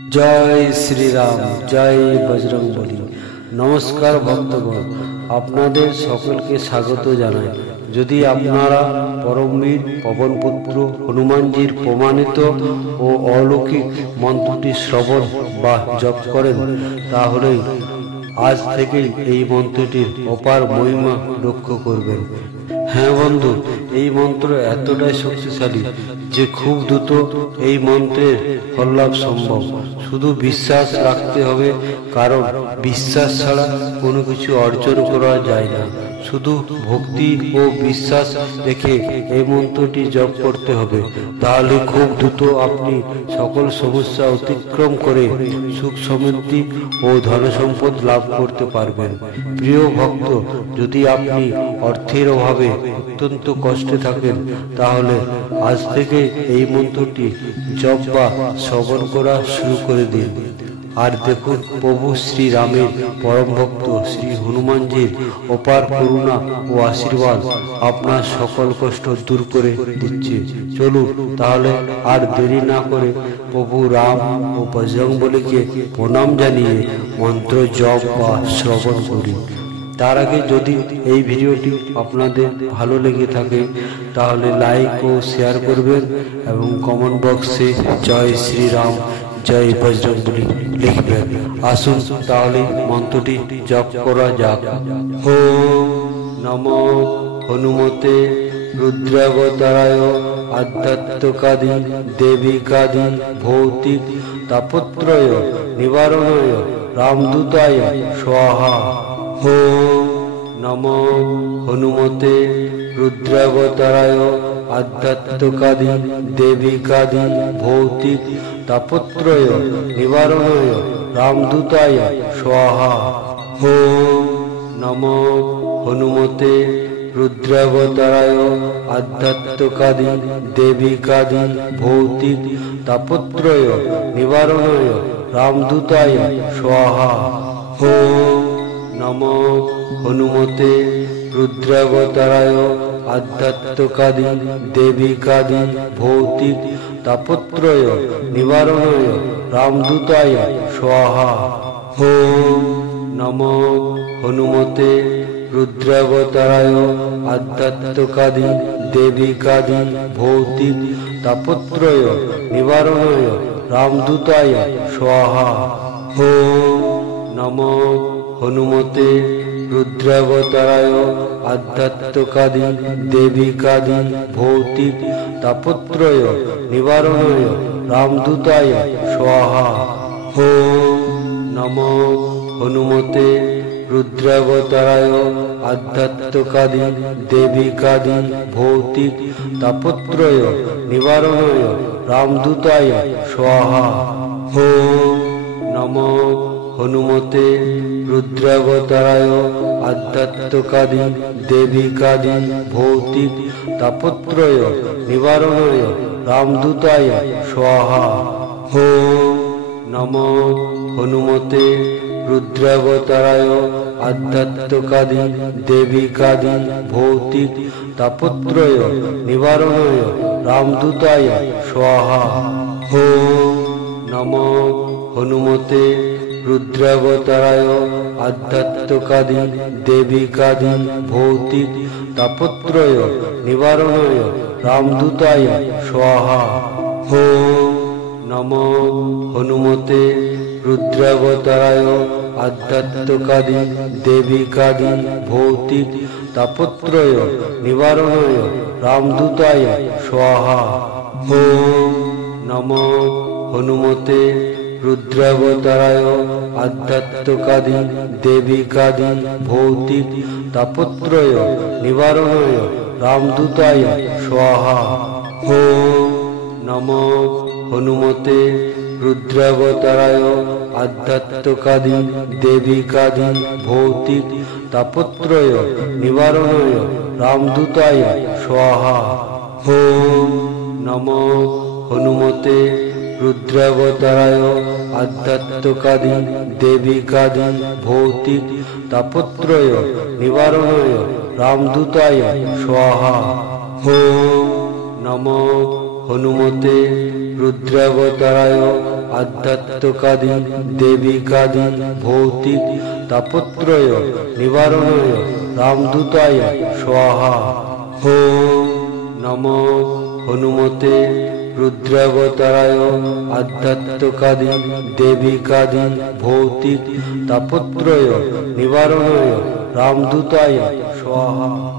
জয় শ্রীরাম, জয় বজরংবলী। নমস্কার ভক্তগণ, আপনাদের সকলকে স্বাগত জানাই। যদি আপনারা পরমবীর পবনপুত্র হনুমানজির প্রমাণিত ও অলৌকিক মন্ত্রটি শ্রবণ বা জপ করেন, তাহলে আজ থেকেই এই মন্ত্রটির অপার মহিমা লক্ষ্য করবেন। হ্যাঁ বন্ধু, এই মন্ত্র এতটাই শক্তিশালী যে খুব দ্রুত এই মন্ত্রের ফললাভ সম্ভব। শুধু বিশ্বাস রাখতে হবে, কারণ বিশ্বাস ছাড়া কোনো কিছু অর্জন করা যায় না। শুধু ভক্তি ও বিশ্বাস রেখে এই মন্ত্রটি জপ করতে হবে, তাহলে খুব দ্রুত আপনি সকল সমস্যা অতিক্রম করে সুখ সমৃদ্ধি ও ধনসম্পদ লাভ করতে পারবেন। প্রিয় ভক্ত, যদি আপনি অর্থের অভাবে অত্যন্ত কষ্টে থাকেন, তাহলে আজ থেকে এই মন্ত্রটি জপ বা শ্রবণ করা শুরু করে দিন। আর দেখুন, প্রভু শ্রী রামের পরম ভক্ত শ্রী হনুমানজির অপার করুণা ও আশীর্বাদ আপনার সকল কষ্ট দূর করে দিচ্ছে। চলুন তাহলে আর দেরি না করে প্রভু রাম ও বজরংবলীকে প্রণাম জানিয়ে মন্ত্র জপ বা শ্রবণ করি। তার আগে যদি এই ভিডিওটি আপনাদের ভালো লেগে থাকে, তাহলে লাইক ও শেয়ার করবেন এবং কমেন্ট বক্সে জয় শ্রীরাম, জয় বজরংবলী লিখবেন। আসুন তাহলে মন্ত্রটি জপ করা যাক। ওম নমো হনুমতে রুদ্রাবতারায় আধ্যাত্মিকাদি দেবিকাদি ভৌতিক তাপত্রয় নিবারণায় রামদূতায় স্বাহা। ওম নমো হনুমতে রুদ্রাবতারায় আধ্যাত্মিকাদি দেবিকাদি ভৌতিক তাপত্রয় নিবারণায় রামদূতায় স্বাহা। ওম নমো হনুমতে রুদ্রাবতারায় আধ্যাত্মিকাদি দেবিকাদি ভৌতিক তাপত্রয় নিবারণায় রামদূতায় স্বাহা। ওম নমো হনুমতে রুদ্রাবতারায় আধ্যাত্মিকাদি দেবিকাদি ভৌতিক তাপত্রয় নিবারণায় রামদূতায় স্বাহা। ওম নমো হনুমতে রুদ্রাবতারায় আধ্যাত্মিকাদি দেবিকাদি ভৌতিক তাপত্রয় নিবারণায় রামদূতায় স্বাহা। ওম নমো হনুমতে রুদ্রাবতারায় আধ্যাত্মিকাদি দেবিকাদি ভৌতিক তাপত্রয় নিবারণায় রামদূতায় স্বাহা। ওম নমো হনুমতে রুদ্রাবতারায় আধ্যাত্মিকাদি দেবিকাদি ভৌতিক তাপত্রয় নিবারণায় রামদূতায় স্বাহা। ওম নমো হনুমতে রুদ্রাবতারায় আধ্যাত্মিকাদি দেবিকাদি ভৌতিক তাপত্রয় নিবারণায় রামদূতায় স্বাহা। ওম নমো হনুমতে রুদ্রাবতারায় আধ্যাত্মিকাদি দেবিকাদি ভৌতিক তাপত্রয় নিবারণায় রামদূতায় স্বাহা। ওম নমো হনুমতে রুদ্রাবতারায় আধ্যাত্মিকাদি দেবিকাদি ভৌতিক তাপত্রয় নিবারণায় রামদূতায় স্বাহা। ওম নমো হনুমতে রুদ্রাবতারায় আধ্যাত্মিকাদি দেবিকাদি ভৌতিক তাপত্রয় নিবারণায় রামদূতায় স্বাহা। ওম নমো হনুমতে রুদ্রাবতারায় আধ্যাত্মিকাদি দেবিকাদি ভৌতিক তাপত্রয় নিবারণায় রামদূতায় স্বাহা। ওম নমো হনুমতে রুদ্রাবতারায় আধ্যাত্মিকাদি দেবিকাদি ভৌতিক তাপত্রয় নিবারণায় রামদূতায় স্বাহা। ওম নমো হনুমতে রুদ্রাবতারায় আধ্যাত্মিকাদি দেবিকাদি ভৌতিক তাপত্রয় নিবারণায় রামদূতায় স্বাহা। ওম নমো হনুমতে রুদ্রাবতারায় আধ্যাত্মিকাদি দেবিকাদি ভৌতিক তাপত্রয় নিবারণায় রামদূতায় স্বাহা। ওম নমো হনুমতে রুদ্রাবতারায় আধ্যাত্মিকাদি দেবিকাদি ভৌতিক তাপত্রয় নিবারণায় রামদূতায় স্বাহা।